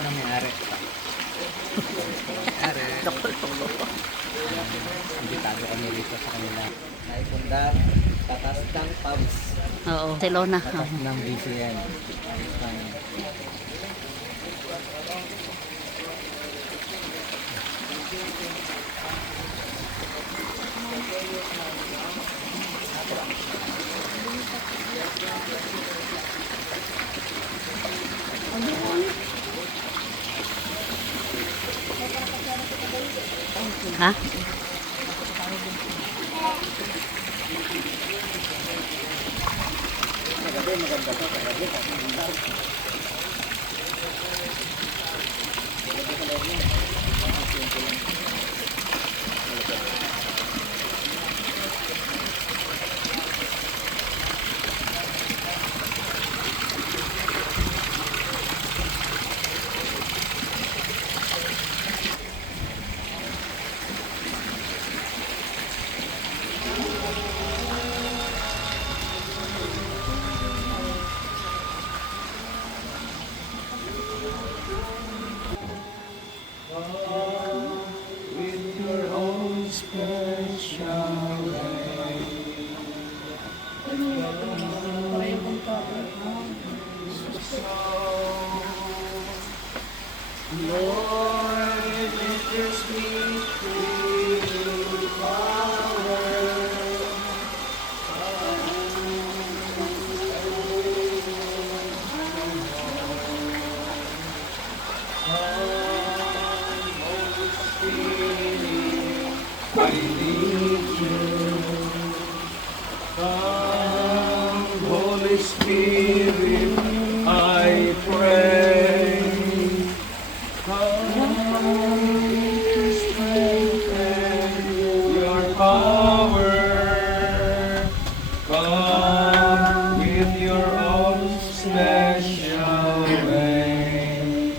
Ayan ang may-ari. May-ari. Invitado kami dito sa kanila. Naipundar, tatas ng pubs. Oo, Barcelona. Tatas ng BCN. Ha? Holy Spirit, I pray. Come to strengthen your power. Come with your own special way.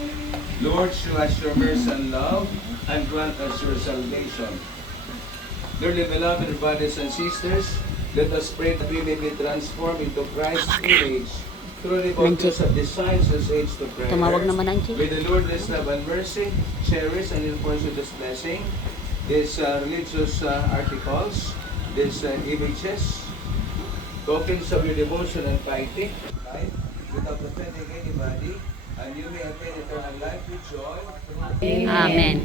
Lord, show us your mercy and love and grant us your salvation. Dearly beloved brothers and sisters, let us pray that we may be transformed into Christ's image through the focus of the sciences age to prayer. Tumawag naman ang Chief. May the Lord bless, love, and mercy, cherish and enforce with this blessing, these religious articles, these images, tokens of your devotion and piety, right? Without offending anybody, and you may attain eternal life with joy. Amen.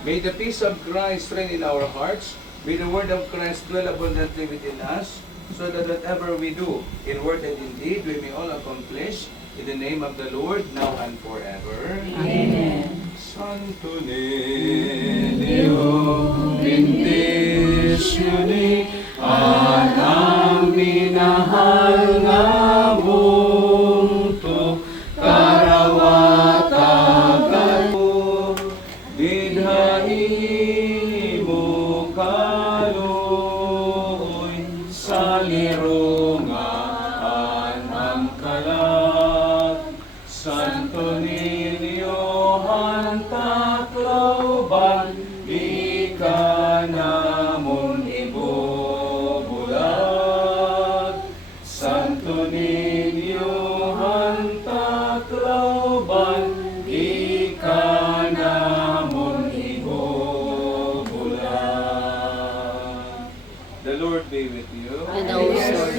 May the peace of Christ reign in our hearts. May the word of Christ dwell abundantly within us, so that whatever we do, in word and in deed, we may all accomplish in the name of the Lord, now and forever. Amen. Santo Niño, bendicione ang minahal nga bunto, karawatagan mo, bidhain mo kaloy, sa lirungan ang kalat. Santo Niño, hantaklauban, di ka namon ibubulag. Santo Niño, hantaklauban, di ka namon ibubulag. The Lord be with you. And also.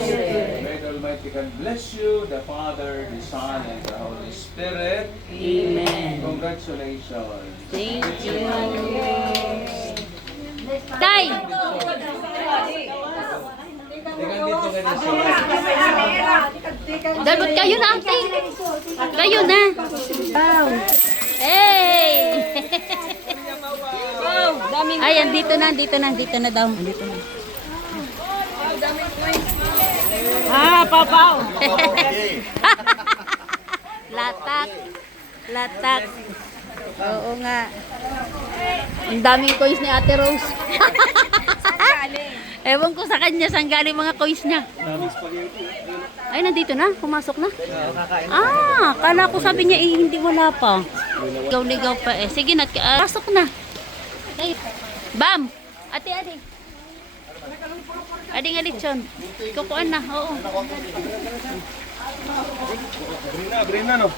May the Almighty God bless you, the Father, the Son, and the Holy Spirit. Amen. Congratulations. Thank you. Tay! Tingnan dito kayo sa Dalot kayo na, ate. Kayo na. Wow. Hey! Wow, daming. Ay, andito na daw. Andito na. Ah, papaw. Latak. Oo nga. Ang daming coins ni Ate Rose. Ewan ko sa kanya saan galing mga coins niya. Ay, nandito na. Pumasok na. Ah, kala ko sabi niya hindi wala pa. Ligaw-ligaw pa eh. Sige na, pasok na. Ay, Bam! Ate. Adi nga lechon. Kukuan na, oo. Green na, no?